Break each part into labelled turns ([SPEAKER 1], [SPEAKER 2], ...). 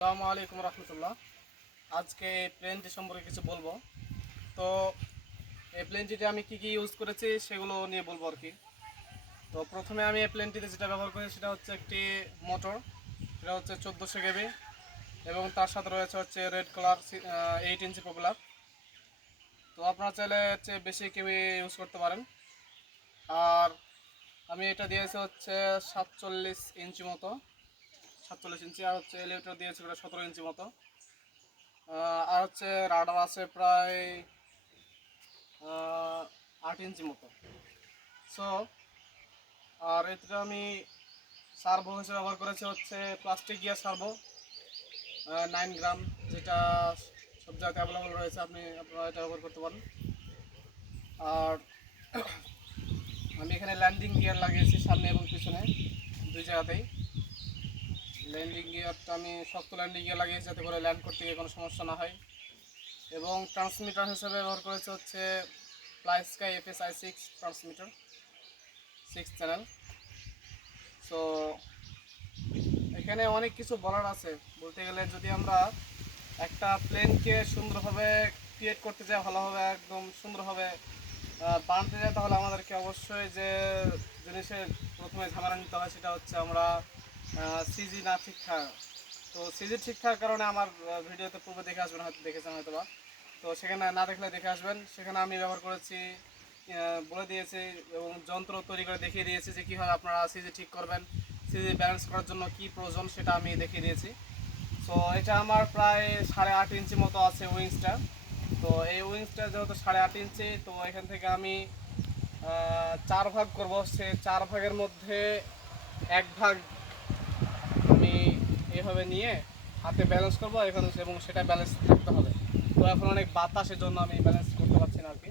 [SPEAKER 1] আসসালামু আলাইকুম রহমতুল্লাহ। আজকে এই প্লেনটি সম্পর্কে কিছু বলব। তো, এই প্লেনটিতে আমি কি কি ইউজ করেছি সেগুলো নিয়ে বলব আর কি। তো, প্রথমে আমি এই প্লেনটিতে যেটা ব্যবহার করি সেটা হচ্ছে একটি মোটর সেটা হচ্ছে চোদ্দোশো কেবি এবং তার সাথে রয়েছে হচ্ছে red colour eight inch propeller তো, আপনারা চাইলে হচ্ছে বেশি কেবি ইউজ করতে পারেন। আর আমি এটা দিয়েছি হচ্ছে সাতচল্লিশ ইঞ্চি মতো। সাতচল্লিশ ইঞ্চি, আর হচ্ছে এলিভেটর দিয়েছে ওটা সতেরো ইঞ্চি মতো। আর হচ্ছে রাডার আছে প্রায় আট ইঞ্চি মতো। সো আর এটা আমি সার্ভো হিসেবে ব্যবহার করেছি হচ্ছে plastic gear servo nine gram যেটা সব জায়গায় অ্যাভেলেবল রয়েছে, আপনি আপনারা এটা ব্যবহার করতে পারেন। আর আমি এখানে ল্যান্ডিং গিয়ার লাগিয়েছি সামনে এবং পিছনে, দুই জায়গাতেই। ল্যান্ডিং গিয়ারটা আমি শক্ত ল্যান্ডিং গিয়ার লাগিয়েছি যাতে করে ল্যান্ড করতে গিয়ে কোনো সমস্যা না হয়। এবং ট্রান্সমিটার হিসেবে ব্যবহার করেছে হচ্ছে fly sky FS I six transmitter six channel so এখানে অনেক কিছু বলার আছে। বলতে গেলে যদি আমরা একটা প্লেনকে সুন্দরভাবে ক্রিয়েট করতে চাই, ভালোভাবে একদম সুন্দরভাবে বানাতে যাই তাহলে আমাদেরকে অবশ্যই যে জিনিসের প্রথমে ঝামেলা নিতে হয়, সেটা হচ্ছে আমরা সিজি না ঠিক তো সিজি ঠিক থাকার কারণে আমার ভিডিওতে পূর্বে দেখে আসবেন হয়তো, দেখেছেন হয়তো বা তো সেখানে না দেখলে দেখে আসবেন। সেখানে আমি ব্যবহার করেছি বলে দিয়েছি এবং যন্ত্র তৈরি করে দেখিয়ে দিয়েছি যে কীভাবে আপনারা সিজি ঠিক করবেন সিজি ব্যালেন্স করার জন্য কি প্রয়োজন সেটা আমি দেখিয়ে দিয়েছি। তো এটা আমার প্রায় সাড়ে আট ইঞ্চি মতো আছে উইংসটা। তো এই উইংসটা যেহেতু সাড়ে আট ইঞ্চি, তো এখান থেকে আমি চার ভাগ করব। সে চার ভাগের মধ্যে এক ভাগ এইভাবে নিয়ে হাতে ব্যালেন্স করব, এখানে এবং সেটা ব্যালেন্স থাকতে হবে। তো এখন অনেক বাতাসের জন্য আমি ব্যালেন্স করতে পারছি না আর কি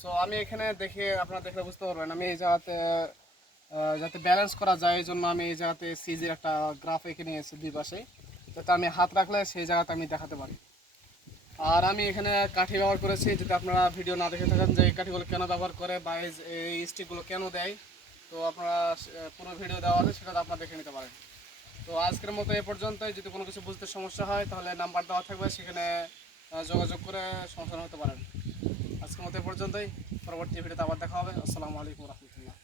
[SPEAKER 1] সো আমি এখানে দেখে আপনারা দেখলে বুঝতে পারবেন, আমি এই জায়গাতে যাতে ব্যালেন্স করা যায়, এই জন্য আমি এই জায়গাতে সিজির একটা গ্রাফ এঁকে নিয়েছি দুই পাশে। যাতে আমি হাত রাখলে সেই জায়গাতে আমি দেখাতে পারি। আর আমি এখানে কাঠি ব্যবহার করেছি, যদি আপনারা ভিডিও না দেখে থাকেন যে এই কাঠিগুলো কেন ব্যবহার করে বা এই স্টিকগুলো কেন দেয়, তো আপনারা পুরো ভিডিও দেওয়া আছে, সেটা আপনারা দেখে নিতে পারেন। তো আজকের মতো এ পর্যন্তই। যদি কোনো কিছু বুঝতে সমস্যা হয়, তাহলে নাম্বার দেওয়া থাকবে, সেখানে যোগাযোগ করে সমাধান হতে পারেন। আজকের মতো এ পর্যন্তই। পরবর্তী ভিডিওতে আবার দেখা হবে। আসসালামু আলাইকুম রহমতুল্লাহ।